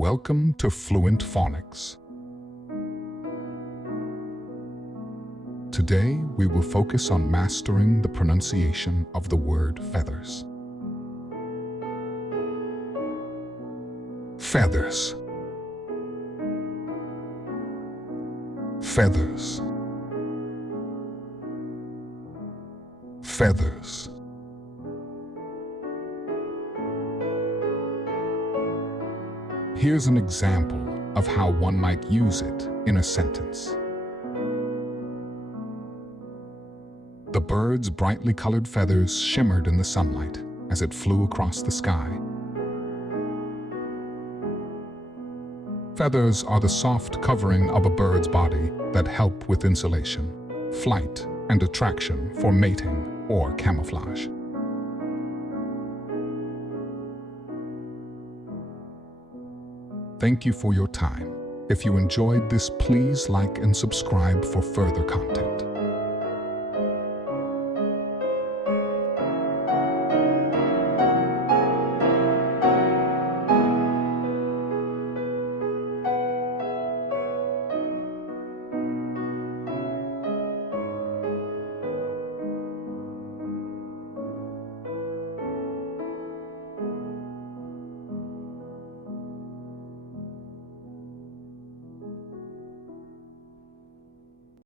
Welcome to Fluent Phonics. Today, we will focus on mastering the pronunciation of the word feathers. Feathers. Feathers. Feathers. Here's an example of how one might use it in a sentence. The bird's brightly colored feathers shimmered in the sunlight as it flew across the sky. Feathers are the soft covering of a bird's body that help with insulation, flight, and attraction for mating or camouflage. Thank you for your time. If you enjoyed this, please like and subscribe for further content.